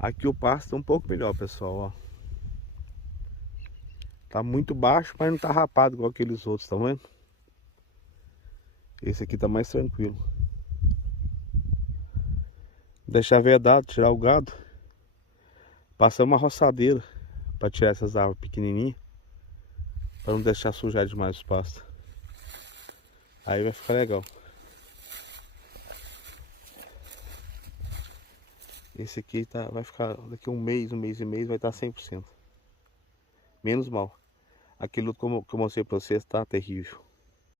Aqui o pasto tá um pouco melhor, pessoal, ó. Tá muito baixo, mas não tá rapado igual aqueles outros, tá vendo? Esse aqui tá mais tranquilo. Deixar vedado, tirar o gado. Passar uma roçadeira pra tirar essas árvores pequenininhas. Pra não deixar sujar demais os pastos. Aí vai ficar legal. Esse aqui vai ficar daqui um mês e meio, vai estar 100%. Menos mal. Aquilo como que eu mostrei pra vocês tá terrível.